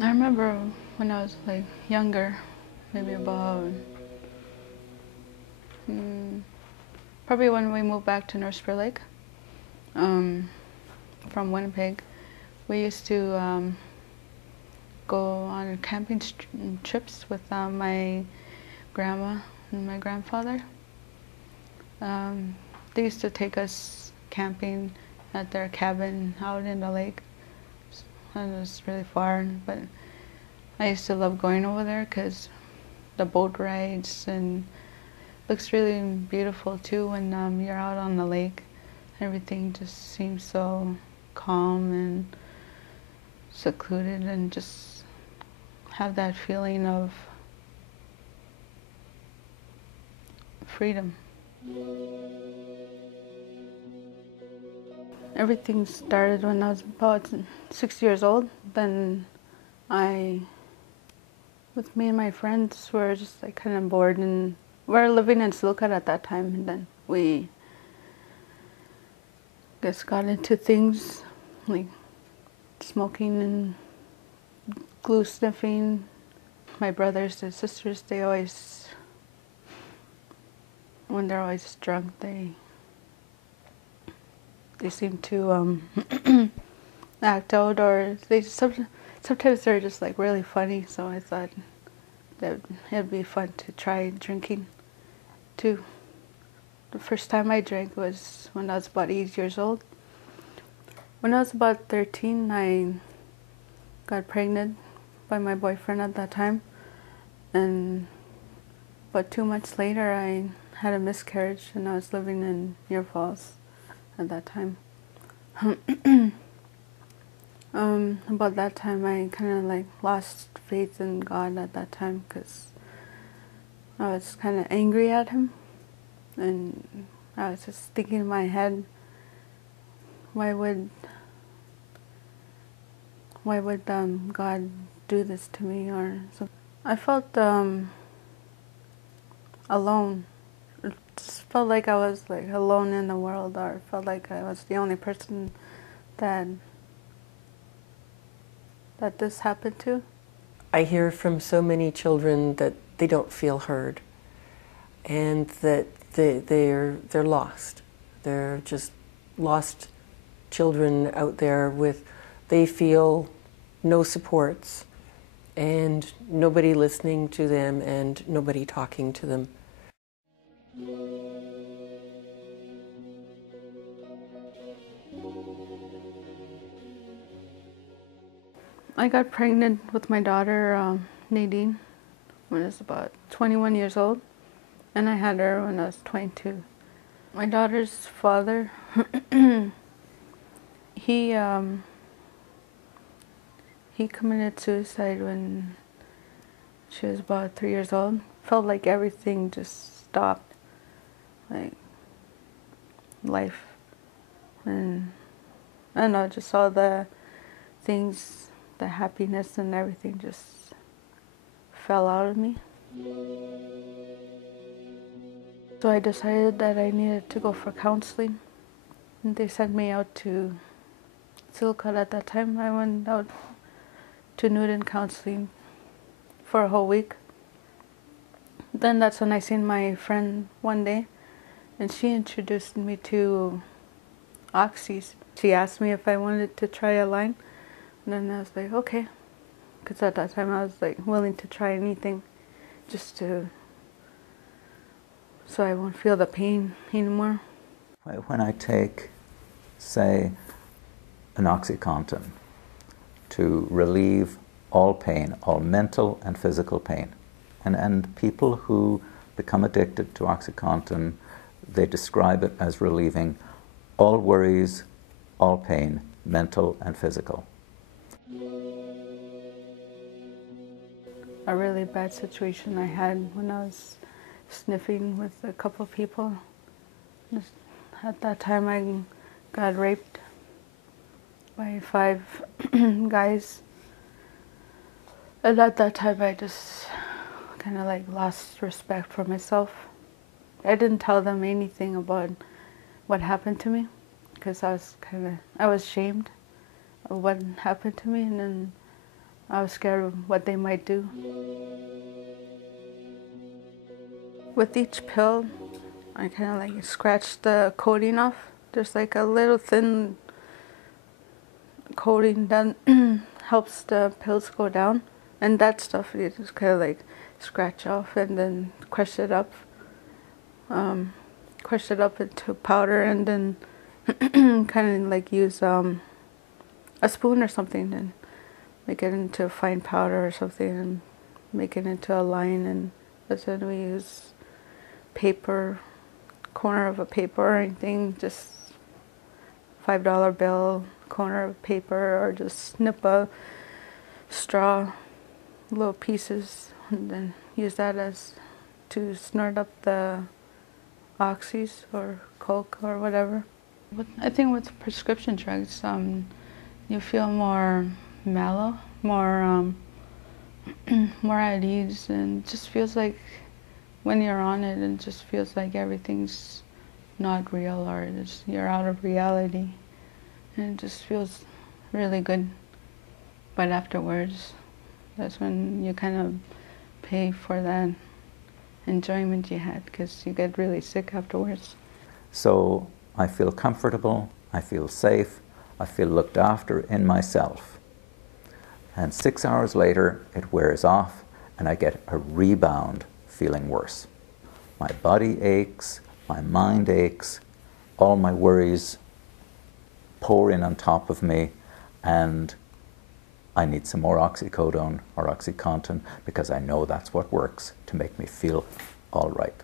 I remember when I was like younger, maybe about, probably when we moved back to North Spur Lake from Winnipeg, we used to go on camping trips with my grandma and my grandfather. They used to take us camping at their cabin out in the lake. And it was really far, but I used to love going over there because the boat rides, and it looks really beautiful too when you're out on the lake. Everything just seems so calm and secluded, and just have that feeling of freedom. Everything started when I was about 6 years old. Then with me and my friends, were just like kind of bored, and we were living in Silicon at that time. And then we just got into things like smoking and glue sniffing. My brothers and sisters, they always, when they're always drunk, they seem to act out, or sometimes they're just like really funny. So I thought that it'd be fun to try drinking too. The first time I drank was when I was about 8 years old. When I was about 13, I got pregnant by my boyfriend at that time, and about 2 months later I had a miscarriage, and I was living in Muir Falls at that time. About that time I kind of like lost faith in God at that time, because I was kind of angry at him, and I was just thinking in my head, why would God do this to me? Or so I felt alone. It just felt like I was like alone in the world, or felt like I was the only person that this happened to. I hear from so many children that they don't feel heard, and that they're lost. They're just lost children out there with, they feel no supports and nobody listening to them and nobody talking to them. I got pregnant with my daughter, Nadine, when I was about 21 years old, and I had her when I was 22. My daughter's father, he committed suicide when she was about 3 years old. Felt like everything just stopped, like life, and I don't know, just all the things, the happiness and everything just fell out of me. So I decided that I needed to go for counseling, and they sent me out to Silicon at that time. I went out to Newton counseling for a whole week. Then that's when I seen my friend one day, and she introduced me to oxys. She asked me if I wanted to try a line, and then I was like, okay, because at that time I was like willing to try anything, just to, so I won't feel the pain anymore. When I take, say, an OxyContin to relieve all pain, all mental and physical pain. And people who become addicted to OxyContin, they describe it as relieving all worries, all pain, mental and physical. A really bad situation I had when I was sniffing with a couple of people. At that time I got raped by 5 guys. And at that time I just kind of like lost respect for myself. I didn't tell them anything about what happened to me because I was ashamed of what happened to me, and then I was scared of what they might do. With each pill, I kind of like scratch the coating off. There's like a little thin coating that helps the pills go down, and that stuff you just kind of like scratch off and then crush it up into powder, and then kind of like use a spoon or something and make it into a fine powder or something and make it into a line. And then we use paper, corner of a paper or anything, just $5 bill, corner of paper, or just snip a straw, little pieces, and then use that as to snort up the oxys or coke or whatever. I think with prescription drugs, you feel more mellow, more more at ease, and just feels like when you're on it, it just feels like everything's not real, or you're out of reality, and it just feels really good. But afterwards, that's when you kind of pay for that enjoyment you had, because you get really sick afterwards. So I feel comfortable, I feel safe, I feel looked after in myself. And 6 hours later, it wears off and I get a rebound feeling worse. My body aches, my mind aches, all my worries pour in on top of me, and I need some more oxycodone or OxyContin because I know that's what works to make me feel all right.